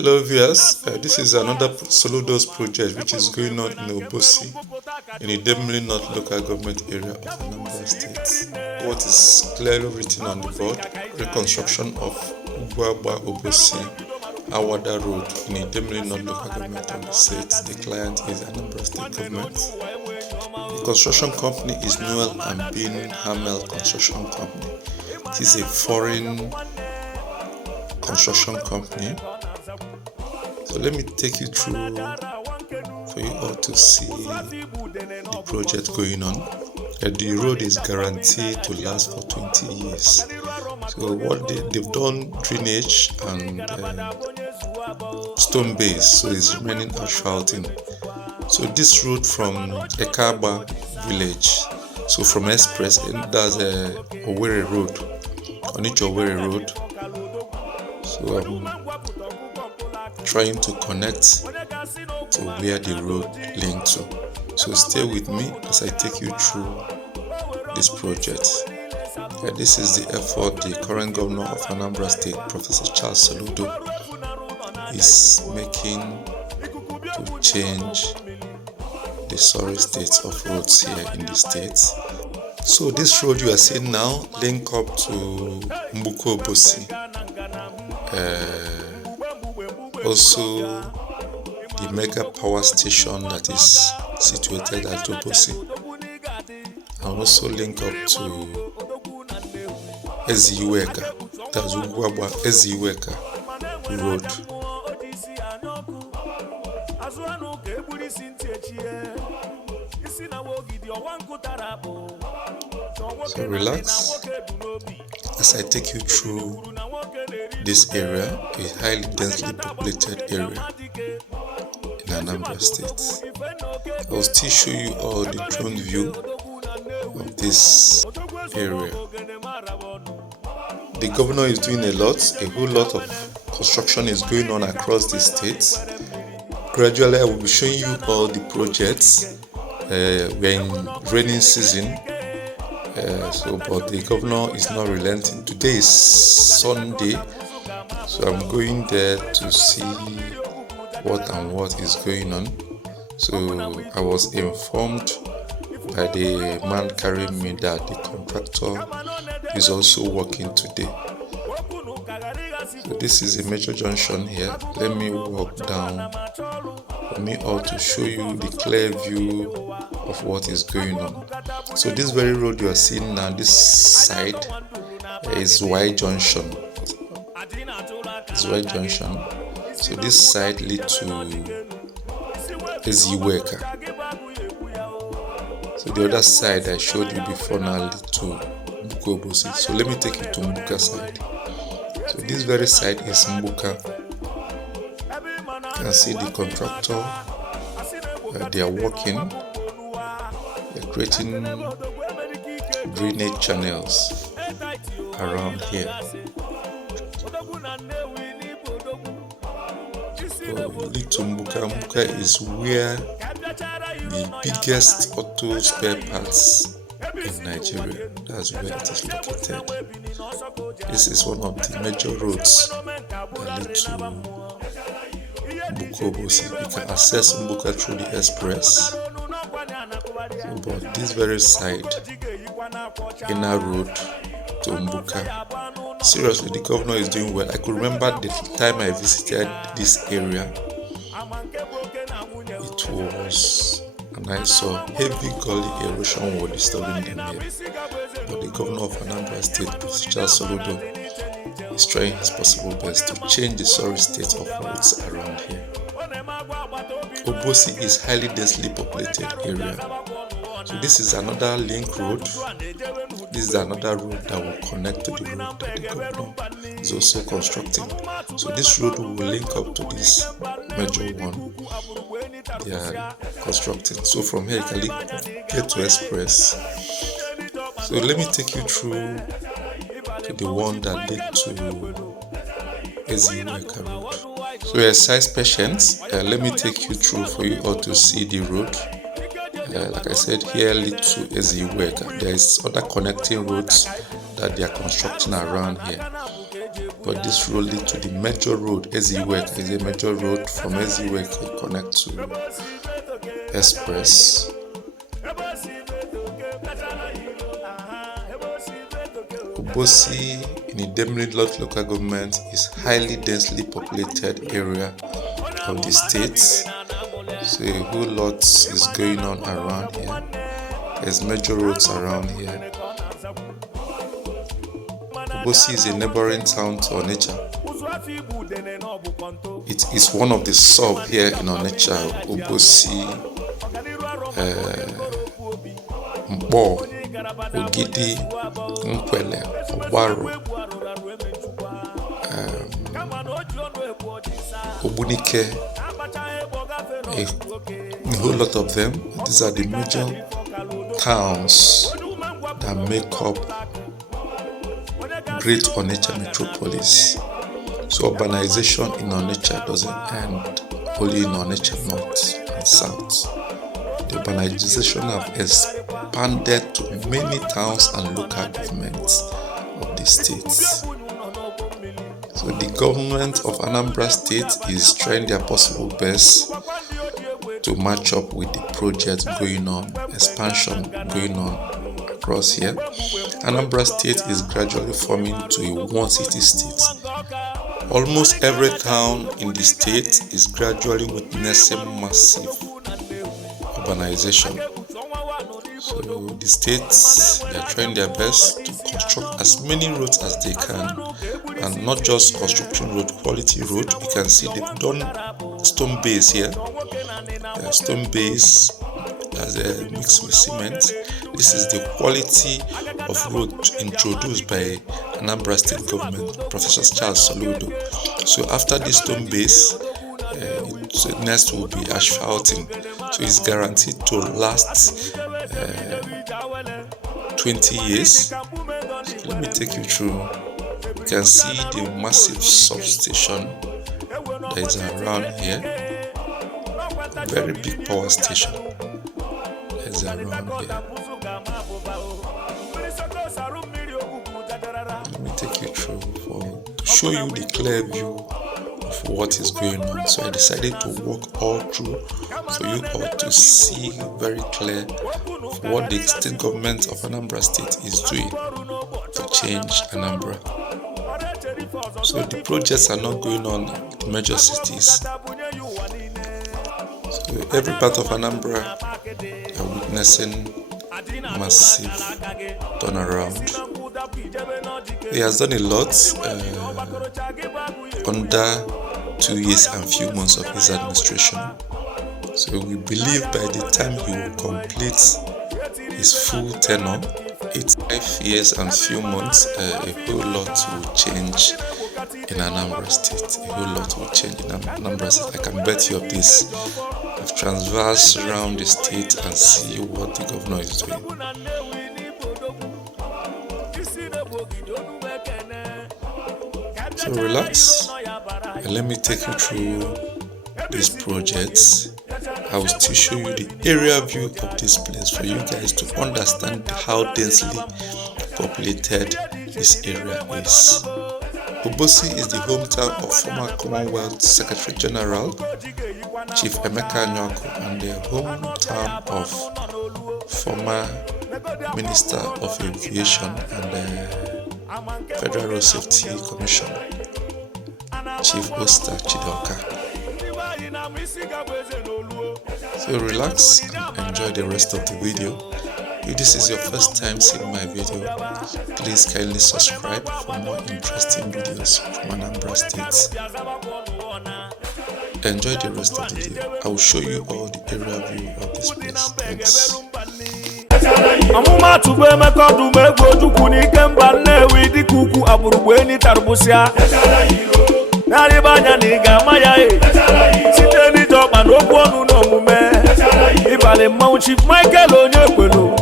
Hello viewers, this is another Soludo's project which is going on in Obosi in the Demili North local government area of Anambra State. What is clearly written on the board: reconstruction of Ugwuagba Obosi Awada Road in the Demili North local government of the state. The client is Anambra State government. The construction company is Noel and Bin Hamel Construction Company. It is a foreign construction company. So let me take you through for you all to see the project going on. The road is guaranteed to last for 20 years. So what they've done drainage and stone base, so it's remaining asphalting. So this road from Ekaba village, so from Express, that's a Owerri road, on each Owerri road. So I'm trying to connect to where the road links to. So stay with me as I take you through this project. This is the effort the current governor of Anambra State, Professor Charles Soludo, is making to change the sorry state of roads here in the state. So this road you are seeing now link up to Obosi. Also the mega power station that is situated at Obosi, and also link up to Ugwuagba, that's Ugwuagba road. So relax as I take you through this area, a highly densely populated area in Anambra State. I will still show you all the drone view of this area. The governor is doing a whole lot of construction is going on across the state. Gradually I will be showing you all the projects. We're in rainy season, but the governor is not relenting. Today is Sunday, so I'm going there to see what is going on. So I was informed by the man carrying me that the contractor is also working today. So this is a major junction here. Let me walk down for me all to show you the clear view of what is going on. So this very road you are seeing now, this side is Y junction. It's Y junction. So this side leads to Ugwuagba. So the other side I showed you before now leads to Obosi. So let me take you to Mbuka side. So this very side is Mbuka. You can see the contractor. They are working. They're creating drainage channels around here. So lead to Mbuka. Mbuka is where the biggest auto spare parts in Nigeria, that's where it is located. This is one of the major roads that lead to Obosi. You can access Mbuka through the express, but this very side, inner road to Mbuka, seriously the governor is doing well. I could remember the time I visited this area, it was, and I saw heavy gully erosion was disturbing them here. But the governor of Anambra State, Professor Charles Soludo, is trying his possible best to change the sorry state of roads around here. Obosi is highly densely populated area. So this is another link road. This is another road that will connect to the road that the governor is also constructing. So this road will link up to this major one they are constructing. So from here you can get to express. So let me take you through to the one that led to Ugwuagba road. So exercise patience. Let me take you through for you all to see the road. Like I said, here lead to Ugwuagba. There is other connecting roads that they are constructing around here. but this road leads to the major road. Eziwek is a major road. From Eziwek you connect to Express. Obosi in Idemili local government is highly densely populated area of the state. So a whole lot is going on around here. There's major roads around here. Obosi is a neighboring town to Onitsha. It is one of the sub here in Onitsha. Obosi, Mbo, Ogidi, Nkwele, Obaro, Obunike, a whole lot of them. These are the major towns that make up Great Onitsha metropolis. So urbanization in Onitsha doesn't end only in Onitsha North and South. The urbanization have expanded to many towns and local governments of the states. So the government of Anambra State is trying their possible best to match up with the project going on, expansion going on across here. Anambra State is gradually forming to a one-city state. Almost every town in the state is gradually witnessing massive urbanization. So the states, they are trying their best to construct as many roads as they can, and not just construction road, quality road. You can see they've done stone base here. Stone base as a mix with cement. This is the quality of road introduced by Anambra State government, Professor Charles Soludo. So after this stone base, next will be asphalting. So it's guaranteed to last 20 years. So let me take you through. You can see the massive substation that is around here. A very big power station that is around here. Let me take you through to show you the clear view of what is going on. So I decided to walk all through for you all to see very clear of what the state government of Anambra State is doing to change Anambra. So the projects are not going on in the major cities. So every part of Anambra are witnessing massive turnaround. He has done a lot under 2 years and few months of his administration. So we believe by the time he will complete his full tenure, 5 years and few months, a whole lot will change in Anambra State. A whole lot will change in Anambra State. I can bet you of this. I've transversed around the state and see what the governor is doing. So relax and let me take you through these projects. I will still show you the area view of this place for you guys to understand how densely populated this area is. Obosi is the hometown of former Commonwealth Secretary General Chief Emeka Nyako and the hometown of former Minister of Aviation and Federal Road Safety Commission Chief Oster Chidoka. So relax and enjoy the rest of the video. If this is your first time seeing my video, please kindly subscribe for more interesting videos from Anambra State. Enjoy the rest of the video. I will show you all the area view of this place. Thanks. Amuma tube mekodu megbo juku ni kemba newi di kuku aburugwe ni tarbusia nari banya ni gamaya site ni joba no kwonu no mume ibale mawu Chief Michael Onyekwelu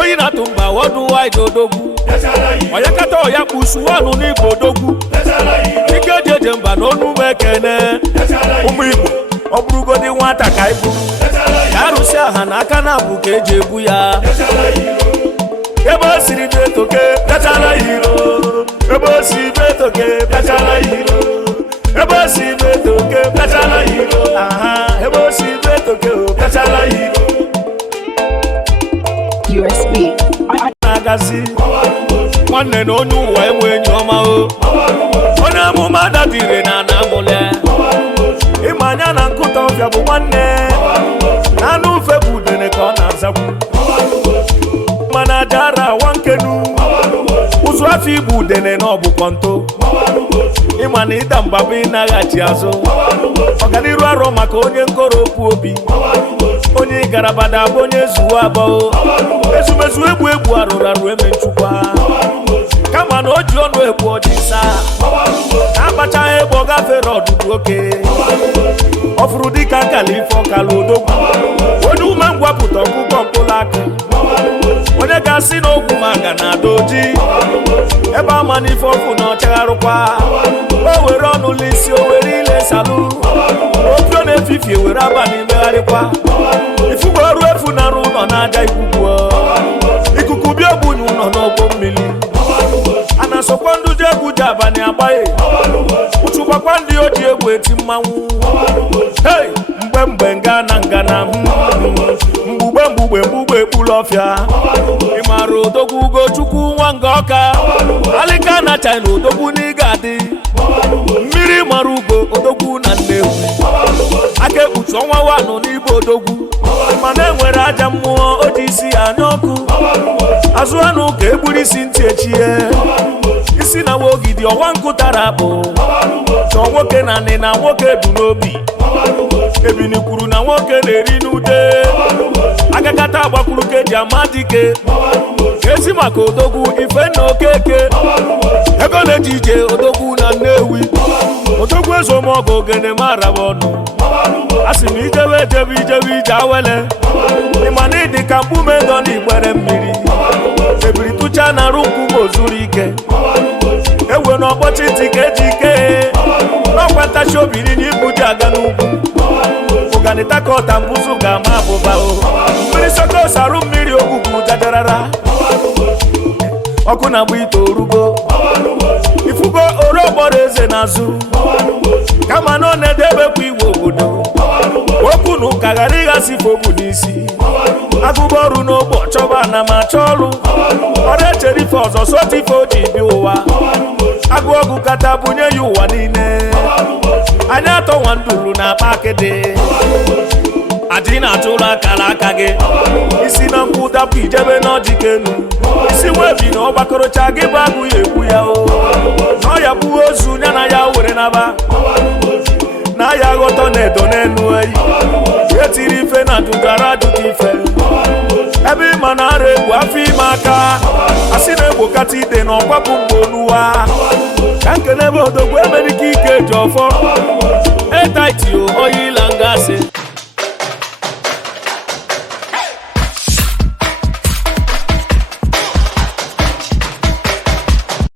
oyi na tumba wodu wide odogu oyakata oyakusu wanu ni bodogu ikejeje mba no nu mekene umu Igbo oburugo di nwata ka ibu Yarusia ha n'aka na bụ ka eji ebu ya Obosi betoke bịachala iro Obosi betoke bịachala iro Obosi betoke bịachala iro Obosi betoke bịachala iro USB Agazi nwanne na onye ụwa enwe enyi ọma o onye amụma dadire na anamụle ịma anya na nkụta ọbịa bụ nwanne na anụ ufe bụ udene ka ọ na-azakwu mana jara awa nkenu ụzụ afọ igbu udene na ọbụkọ nto ịma na ịda mbabụ ịnaghachi azụ ọganiru arọ maka onye nkoropu obi onye garabada bụ onye zuwa abụọ ezumezu egbu arụrụ arụ eme nchukwa kama na o ji ọnụ egbu ọdịsa akpachaghị egbe ọ gafere ọdụdụ oke ọ fụrụ dịka nkala ife ọkala odogwu onye ume ngwapụta ọkụkọ mkpụrụ aka onye ga-asị na ogwu maga na ada oji ebe ama na ife ọkụ na ọchagharụkwa o were ọnụ lisi o were ile salụ opio na-efifie were abalị megharịkwa ifugo ọrụ efu na-arụ ụlọ n'aja ikuku bịa ogbunye ụlọ n'ọgbọ mmiri a na-asọkwa ndụ ji egwu ji abalị agbaghị ụchụkwakwa ndị o ji egwu eti mmanwụ hei mgbe ngana mgbugbe ekpulu ọfịa ịmara odogwu ugochukwu nwa nga ọka alịka na China odogwu n'iga adị mmiri mara ugo odogwu na Nnewi aka ekpuchi ọnwa wanụ n'ibe odogwu mana enwere aja mmụọ o ji isi anya ọkụ azụ anụ ka egburu isi ntị echie isi na wogidi ọwa nkụtara akpụ chọọ nwoke na nị na nwoke du n'obi ebini kwuru na nwoke na-eri n'ude agakata agbakwuru ka eji ama dike ezi maka odogwu ife na okeke ego na-eji ije odogwu na Nnewi odogwu ezomọgụ ogene maraba ọnụ asị m ijebe ije awele ịma na ịdị ka mkpume dọ n'igbere mmiri ebiri tụcha na arụ nkwụ ozuru ike ewe na ọkpọchi ntị ka eji ike n'ọkwa ntachi obiri na ibu ji aga n'ugwu ụganịta ka ọta mbụzụ ga-ama abụba mmiri sokos arụ mmiri ogwugwu jajarara ọkụ na-agba ite orugo ifugo orogboro eze n'azụ kama na ọ na-edebekwa igwe obodo okwu na ụka ghara ịghasị fogu n'isi agụba ọrụ n'ogbo chọba na ma chọọ ọrụ ọrụ echere ife ọzọ sota ife o ji bi ụwa agụ ọgụ kata bunye ya ụwa niile anya atọ nwa nduru na akpa akịdị adị na-atụrụ akara aka gị isi na nkwụ dapụ ijebe n'ọjikenu isi nwebi na ọgbakọrọcha gị bụ agụ ya egbu ya o na ọ ya bụ ozu ya na ya were naba na ya ghọtọ na edo n'enu eyi etiri ife na dugara adụta ife ebe ịma na ara egwu afọ ime aka asị na egbokata ide na ọkwapụ mgbe onuwa ka nkenebe odogwu emerike ike ji ọfọ etaiti oyi ila